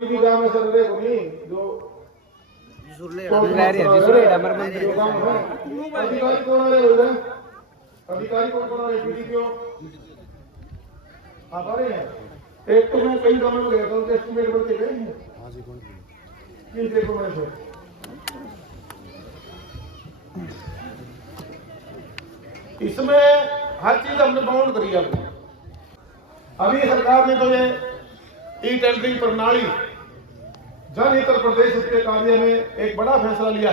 गांव में चल रहे को नहीं जो अधिकारी कौन आ रहे हैं? अधिकारी कौन कौन आ रहे हैं? डीडीपीओ आप आ रहे हैं? एक तो मैं कई गांवों में गया था, उनके एस्टिमेट बढ़ते गए हैं। किन देखो मैंने से इसमें हर चीज हमने बाउंड करी है। अभी सरकार ने तो ये ई टेंडरिंग प्रणाली जन हित प्रदेश के कार्य में एक बड़ा फैसला लिया।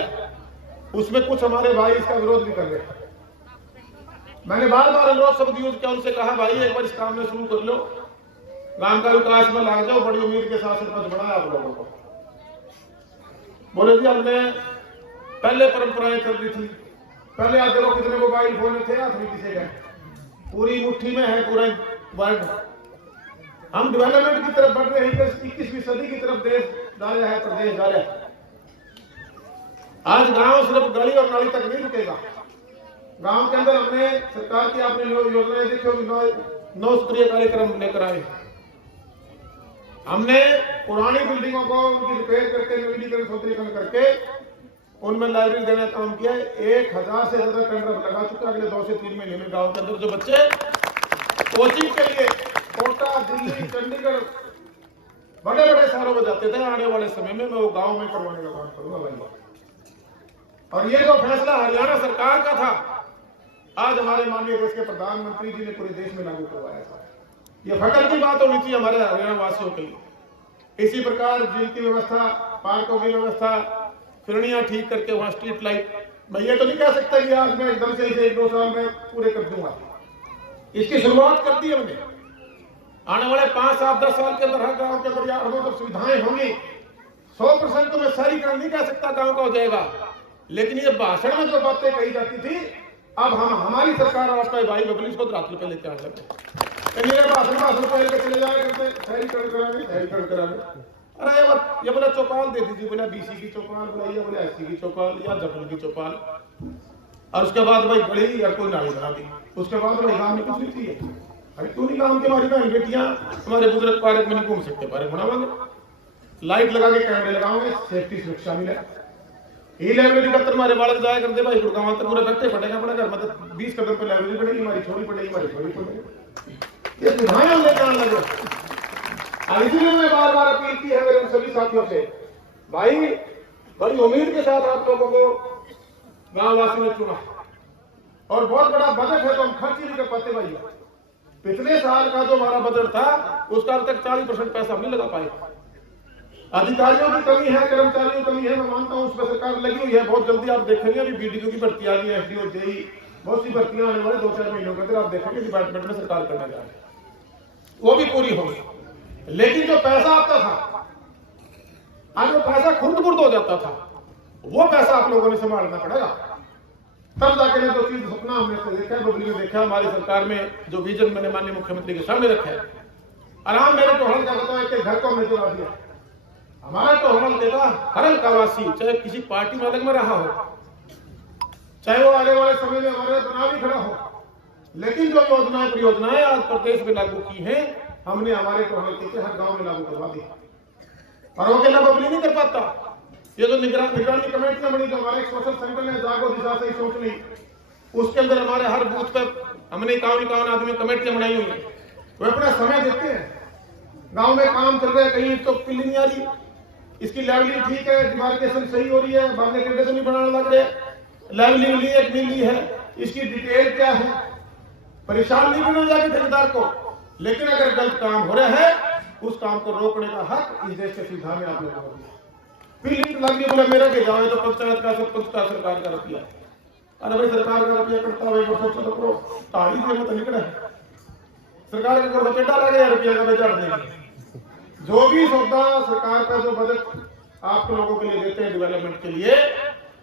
उसमें कुछ हमारे भाई इसका विरोध भी कर रहे हैं। मैंने बार बार अनुरोध शब्द यूज किया, उनसे कहा भाई एक बार इस काम में शुरू कर लो, गांव का विकास में लग जाओ, बड़ी उम्मीद के साथ सरपंच बनाया आप लोगों को। बोले जी हमने पहले परंपराएं चल रही थी, पहले आप देखो कितने मोबाइल फोन थे, हाथ में किसे गए, पूरी मुट्ठी में है पूरा वर्ल्ड। हम डेवलपमेंट की तरफ बढ़ रहे हैं, 21वीं सदी की तरफ देश जा रहा है, प्रदेश जा रहा है। आज गांव सिर्फ गली और नाली तक नहीं रुकेगा। गांव के अंदर हमने सरकार की आपने योजनाएं देखी होगी, 9 सक्रिय कार्यक्रम लेकर आए। हमने पुरानी बिल्डिंगों को उनकी रिपेयर करके नवीनीकरण सौंदर्यीकरण करके उनमें लाइब्रेरी देने का काम किया है। 1000 से ज्यादा टेंडर लगा चुका है। अगले 2 से 3 महीने में गाँव के अंदर जो बच्चे कोचिंग के लिए कोटा, दिल्ली, चंडीगढ़ बड़े बड़े शहरों में जाते थे, आने वाले समय में मैं वो गांव में करवाने का काम करूंगा भाई। और ये जो फैसला हरियाणा सरकार का था, आज हमारे माननीय देश के प्रधानमंत्री जी ने पूरे देश में लागू करवाया था। ये फख्र की बात होनी चाहिए हमारे हरियाणा वासियों के लिए। इसी प्रकार जेल की व्यवस्था, पार्कों की व्यवस्था, फिरनियां ठीक करके वहां स्ट्रीट लाइट, मैं ये तो नहीं कह सकता कि आज मैं एकदम से इसे 1-2 साल में पूरे कर दूंगा। इसकी शुरुआत कर दी हमने। आने वाले 5, 7, 10 साल के अंदर हर गांव के अंदर हर सुविधाएं होंगी। 100% तो मैं शहरी काम नहीं कह सकता गांव का हो जाएगा, लेकिन ये भाषण में जो बातें कही जाती थी, अब हम हमारी सरकार और आपका भाई बबली इसको रात्रि पे लेके आ सकते। भाषण पहले के चले जाए करते शहरीकरण कराने, शहरीकरण कराने। अरे ये बोला चौपाल दे दीजिए, बोला BC की चौपाल बुलाइए, बोला SC की चौपाल या जफल की चौपाल, और उसके बाद भाई बड़ी या कोई नाली बना दी। उसके बाद भाई गांव में कुछ नहीं चाहिए। अरे क्यों नहीं गांव की हमारी बहन बेटियां हमारे बुजुर्ग पार्क में नहीं घूम सकते, पार्क बनावांगे, लाइट लगा के कैमरे लगाओगे, सेफ्टी सुरक्षा मिले। ये लाइब्रेरी दफ्तर हमारे बालक जाया करते भाई, गुड़गांव तक पूरे बच्चे पढ़ेगा पड़ेगा, मतलब 20 कदम पे लाइब्रेरी पढ़ेगी, हमारी छोरी पढ़ेगी, हमारी छोरी पढ़ेगी। ये सुविधाएं हम लेकर आने लगे। इसीलिए मैं बार बार अपील की है मेरे सभी साथियों से, भाई बड़ी उम्मीद के साथ आप लोगों को गाँव वासियों ने चुना, और बहुत बड़ा बजट है तो हम खर्च ही नहीं कर पाते भाई। पिछले साल का जो हमारा बजट था उसका अब तक 40% पैसा हम नहीं लगा पाए। अधिकारियों की कमी है, कर्मचारियों की कमी है, मैं मानता हूं उसमें सरकार लगी हुई है। बहुत जल्दी आप देखेंगे अभी BDO की भर्ती आ गई है, SDO, JE, बहुत सी भर्तियां आने वाले 2-4 महीनों के अंदर आप देखेंगे डिपार्टमेंट में सरकार करने जा रही है, वो भी पूरी होगी। लेकिन जो पैसा आता था, आज वो पैसा खुर्द-बुर्द हो जाता था, वो पैसा आप लोगों ने संभालना पड़ेगा। तब जाके जो चीज सपना हमने देखा है, बबली ने देखा, हमारी सरकार में जो विजन मैंने माननीय मुख्यमंत्री के सामने रखा है, आराम मेरे टोहल का बताया कि घर को हमने जुड़ा दिया। हमारा टोहल देगा हर कावासी, चाहे किसी पार्टी में अलग में रहा हो, चाहे वो आने वाले समय में हमारे चुनाव भी खड़ा हो, लेकिन जो योजनाएं परियोजनाएं आज प्रदेश में लागू की हैं, हमने हमारे टोहल के हर गांव में लागू करवा दिया। और वो अकेला बबली नहीं कर पाता। ये जो निगरानी कमेटियां बनी, जो हमारे एक सोशल सेंटर है जागो दिशा से सोच ली, उसके अंदर हमारे हर बूथ पर हमने 51 आदमी कमेटियां बनाई हुई है। वो अपना समय देते हैं, गांव में काम चल रहा है, कहीं तो पिल्ली नहीं आ रही, इसकी लेवलिंग ठीक है, डिमार्केशन सही हो रही है, बाकी टेंडर तो नहीं बनाने लग रहे, लेवलिंग ली है, मिली है, इसकी डिटेल क्या है, परेशान नहीं करना जाके ठेकेदार को। लेकिन अगर गलत काम हो रहा है, उस काम को रोकने का हक इस देश के संविधान में आप लोगों को दिया। फिर लग गया बोला मेरा के गाँव है तो पंचायत का, सरपंच का, सरकार का रुपया। अरे भाई सरकार का रुपया करता है, तो करो ताड़ी से मत निकले, सरकार का करो पेटा लगे रुपया का बेचार देंगे। जो भी सौदा सरकार का जो बजट आप लोगों के लिए देते हैं डेवलपमेंट के लिए,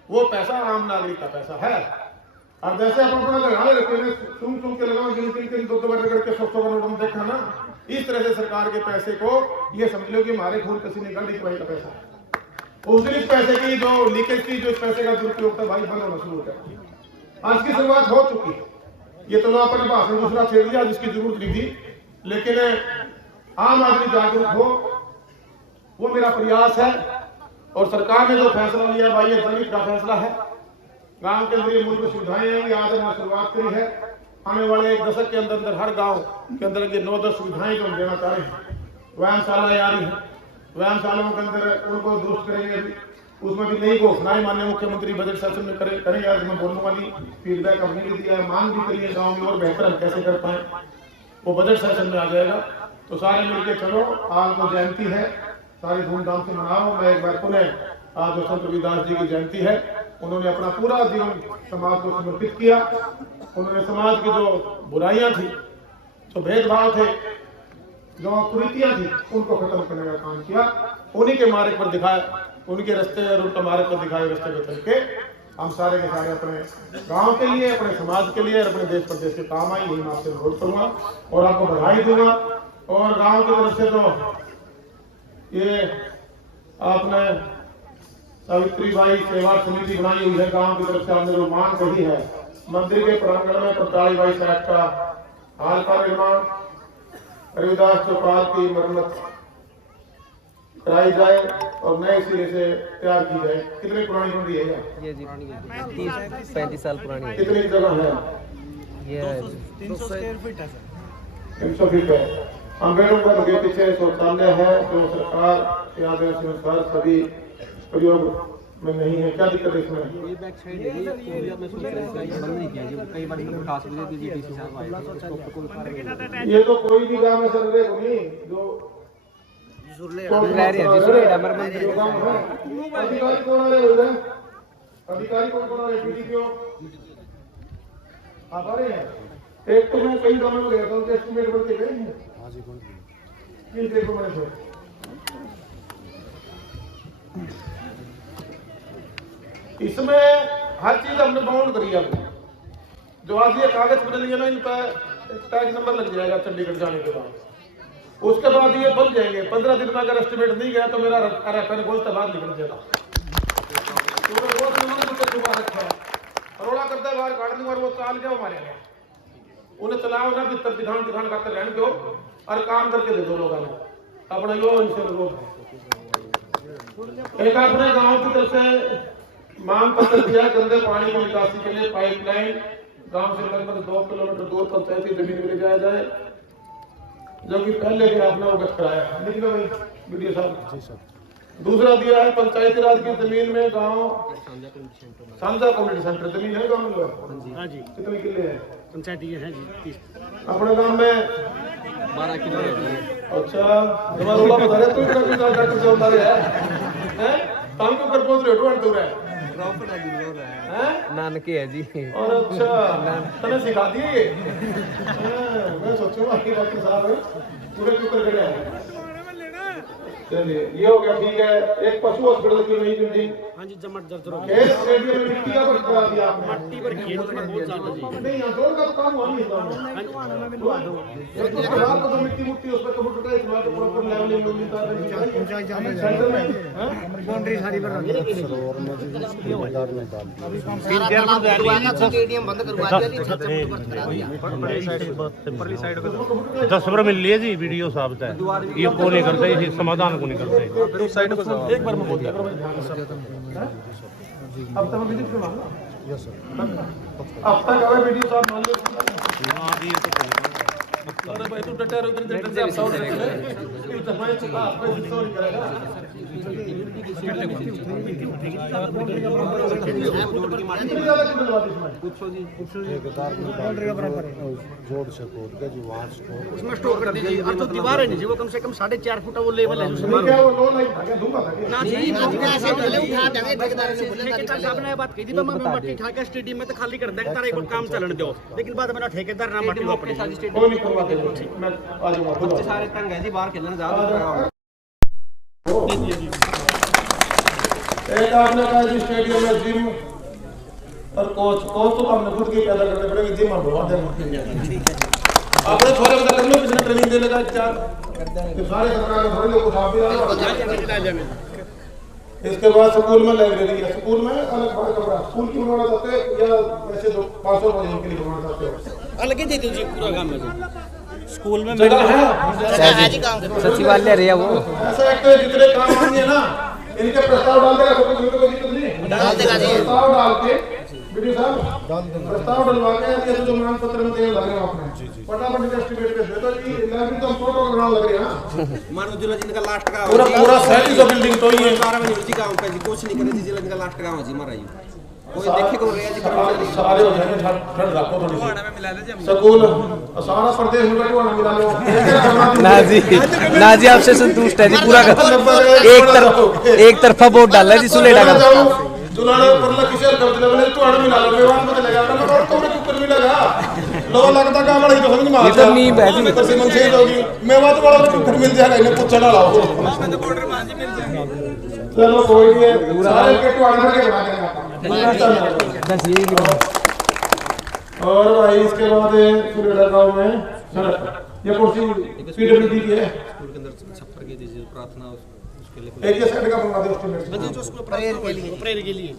वो पैसा आम नागरिक का पैसा है। अब जैसे आप अपना लगाने रखते हैं, सुन के लगाओ, जिन 2 बार करके 100 का नोट देखा ना, इस तरह से सरकार के पैसे को ये समझ लो कि हमारे खून पसीने का डिकवाई का पैसा है। उस दिन इस पैसे की जो लीकेज की, जो इस पैसे का दुरुपयोग था भाई बंद होना शुरू हो गया। आज की शुरुआत हो चुकी है। ये तो आपने भाषण दूसरा छेड़ दिया जिसकी जरूरत नहीं थी, लेकिन आम आदमी जागरूक हो, वो मेरा प्रयास है। और सरकार ने जो फैसला लिया भाई ये जमीन का फैसला है। गांव के अंदर ये मूलभूत सुविधाएं हैं, आज हमने शुरुआत करी है। आने वाले एक दशक के अंदर अंदर हर गांव के अंदर ये 9-10 सुविधाएं जो हम देना चाह रहे हैं। व्यायामशालाएं आ रही है, व्यायामशालाओं के अंदर उनको दुरुस्त करेंगे। उसमें भी नई घोषणाएं माननीय मुख्यमंत्री बजट सेशन में करेंगे। आज मैं बोलने वाली फीडबैक अपनी भी दिया है, मांग भी करिए गाँव में और बेहतर हम कैसे कर पाए, वो बजट सेशन में आ जाएगा। तो सारे मिलकर चलो, आज तो जयंती है, सारी धूमधाम से मनाओ। मैं एक बार पुनः आज जो संत रविदास जी की जयंती है, उन्होंने अपना पूरा जीवन समाज को समर्पित किया। उन्होंने समाज की जो बुराइयां थी, जो भेदभाव थे, जो कुरीतियां थी, उनको खत्म करने का काम किया। उन्हीं के मार्ग पर दिखाया, उनके रास्ते और उनका मार्ग पर दिखाए रास्ते पर चल के हम सारे के सारे अपने गांव के लिए, अपने समाज के लिए और अपने देश प्रदेश के काम आए। यही मैं आपसे अनुरोध करूंगा और आपको बधाई दूंगा। और गांव की तरफ से तो ये आपने सावित्रीबाई सेवा समिति बनाई हुई है, गांव की तरफ से हमने जो मांग कही है, मंदिर के प्रांगण में 45 साइट का हाल का निर्माण, रविदास चौपाल की मरम्मत कराई जाए और नए सिरे से तैयार की जाए। कितनी पुरानी मंदिर है ये जी? 30-35 साल पुरानी है। कितनी जगह है ये? 300 स्क्वायर फीट है सर। 300 फीट है। अम्बेडकर के पीछे शौचालय है जो सरकार के आदेश के अनुसार सभी प्रयोग में नहीं है। क्या दिक्कत है इसमें? ये बैक साइड है जी, ये आपने सोचा है ये बंद नहीं किया जी, कई बार इसमें खास वजह दी डीसी साहब आए। ये तो कोई भी काम है सर, देखो नहीं जो अधिकारी कौन आ रहे हैं? अधिकारी कौन आ रहे हैं? पीडीपीओ आप आ रहे हैं? एक तो मैं कई गाँव में गया था, उनके एस्टिमेट बन के गए हैं। किन देखो मैंने इसमें हर चीज हमने बाउंड करी है। जो आज ये कागज बदल लिया ना, इन पर टैग नंबर लग जाएगा चंडीगढ़ जाने के बाद। उसके बाद ये बन जाएंगे। 15 दिन में अगर एस्टिमेट नहीं गया तो मेरा गोश्त बाहर निकल जाएगा। करोड़ा करता है बाहर काटने वाले वो चाल क्या हमारे यहाँ उन्हें चलाओ ना, भीतर दिखान करते रहने दो और काम करके दे दो लोगों ने अपना। यो इनसे अनुरोध है। एक अपने गांव की तरफ से मांग पत्र दिया, गंदे पानी की निकासी के लिए पाइपलाइन गांव से लगभग 2 किलोमीटर दूर पंचायती जमीन में ले जाया जाए, जो कि पहले भी आपने अवगत कराया। लिख लो भाई वीडियो साहब। दूसरा दिया है पंचायती राज की जमीन में गांव साझा कम्युनिटी सेंटर जमीन है गांव में। हाँ जी। कितने किले है? पंचायती है जी 30। अपने गांव में 12 किलो है। अच्छा तुम्हारा रोला बता रहे तू कितना डॉक्टर से बता रहे हैं काम के ऊपर पहुंच रहे हो तो रहा है नानके है जी। और अच्छा तने सिखा दिए ये? मैं सोचूंगा कि डॉक्टर साहब पूरे के ऊपर गया है। चलिए ये हो गया, ठीक है। एक पशु हॉस्पिटल की नई बिल्डिंग। हाँ जी जमट जर्जर खेल स्टेडियम में मिट्टी का बंटवा दिया आपने। मट्टी पर खेल में बहुत ज्यादा जी। नहीं यहाँ जोड़ का काम हुआ नहीं है। तो मिट्टी मुट्टी उस पर कंप्यूटर का इस्तेमाल प्रॉपर लेवलिंग बाउंड्री सारी पर स्टेडियम बंद करवा दिया। 10 बार मिल लिए जी वीडियो साहब है ये को नहीं करते, इसी समाधान को नहीं करते। एक बार मैं बोलता अब तक विजिट क्यों मांगा? Yes sir. अब तक अगर वीडियो साहब मान लो अरे भाई तू डटा रहो इधर से आप साउंड ये दफाएं चुका आपको हिस्सा नहीं करेगा। जोड़ सको जी वहां से उसमें स्टोर कर दीजिए। और तो दीवार है नहीं जी, वो कम से कम 4.5 फुट वो लेवल है जो क्या वो लो लाइन आगे दूंगा ना जी। ऐसे पहले उठा देंगे ठेकेदार से बोले ठेकेदार साहब ने बात कही थी मैं मट्टी उठा के स्टेडियम में तो खाली कर देंगे तारा एक बार काम चलन दो, लेकिन बाद में ना ठेकेदार ना मट्टी वापस वो नहीं करवाते। मैं आ जाऊंगा खुद। सारे तंग है जी, बाहर खेलने जा रहे एक आपने कहा जी स्टेडियम में जिम और कोच तो हमने खुद की पैदा करने पड़ेगी। जिम और बहुत अपने छोरे बता कर लो किसने ट्रेनिंग देने का 4 सारे सरकार थोड़े लोग कुछ आप भी। इसके बाद स्कूल में लाइब्रेरी है, स्कूल में अलग बड़ा कमरा स्कूल की बनवाना चाहते हैं या वैसे 500 बजे के लिए बनवाना चाहते हो? अलग ही दे दीजिए पूरा काम में। स्कूल में जगह है सचिवालय रहे वो ऐसा एक तो जितने काम आएंगे ना इनके प्रस्ताव डाल देगा तो कोई दिक्कत नहीं डाल देगा जी प्रस्ताव डाल के वीडियो साहब प्रस्ताव डलवा के ये जो मांग पत्र में दे लग रहे हो आपने फटाफट एस्टिमेट पे दे दो जी लाइब्रेरी तो हम फोटो बनाने लग रहे हैं हां मानो जिला जिनका लास्ट का पूरा शहर की जो बिल्डिंग तो ही है सारा में जी गांव पे जी कुछ नहीं करे जी जिला जिनका लास्ट गांव जी मारा जी कोई देखे को रहे जी कर्मचारी सारे हो जाएंगे ठंड रखो थोड़ी सी स्कूल सारा प्रदेश में बैठो ना मिला लो ना जी आपसे संतुष्ट है जी पूरा एक तरफा वोट डाला जी सुलेडा का जुलाने परला किसी और कर दिले तो आने मिला लो मेवान में चलेगा ना और तुमने ऊपर मिलेगा लो लगता का बड़ा ही तो समझ में आ तो नहीं बैठी ऊपर से मंचे होगी मेवात वाला तो ऊपर मिल जाएगा इन्हें पूछना लाओ चलो कोई नहीं सारे के तो आने के बना देगा बस ये और भाई इसके बाद सुरेड़ा गांव में सड़क ये कुर्सी पीडब्ल्यूडी की है स्कूल के अंदर छप्पर की दीजिए प्रार्थना उसके लिए एक ही साइड का बनवा दे उसके जो स्कूल प्रेयर के लिए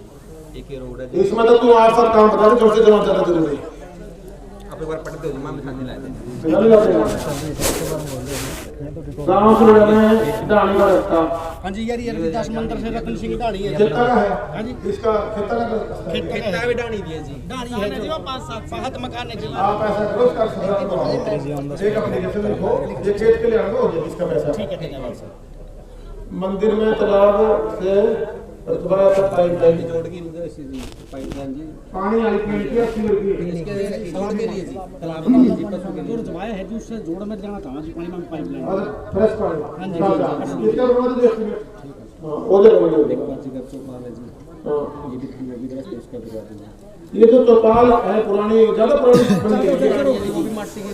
एक ही रोड है इसमें तो तू आठ सब काम बता दे जो से जमा ज्यादा जरूरी आप एक बार पढ़ते हो मां में साथ लाए थे गांव से में डाणी का रास्ता हां जी यार ये 10 मंदिर से रतन सिंह ढाणी है खेता का है हां जी इसका खेता का खेता भी ढाणी दी है जी ढाणी है जी 5-7 सात मकान है जी आप ऐसा करो इसका सरदार बनाओ एक एप्लीकेशन लिखो ये खेत के लिए आना हो इसका पैसा ठीक है मंदिर में तालाब से रतबा तक पाइपलाइन जोड़ की पाइपलाइन जी पानी वाली पीने की 80 रुपए इसके सौर के लिए जी तालाब के लिए जी पशु के लिए जमाया है जी उससे जोड़ में जाना था जी पानी में पाइपलाइन और फ्रेश पानी इसका बनवा दो एस्टीमेट हां वो दे दो जी का चौपाल है जी हां ये भी विद्यालय से उसका भी ये जो चौपाल है पुरानी ज्यादा पुरानी बनी है वो भी माटी की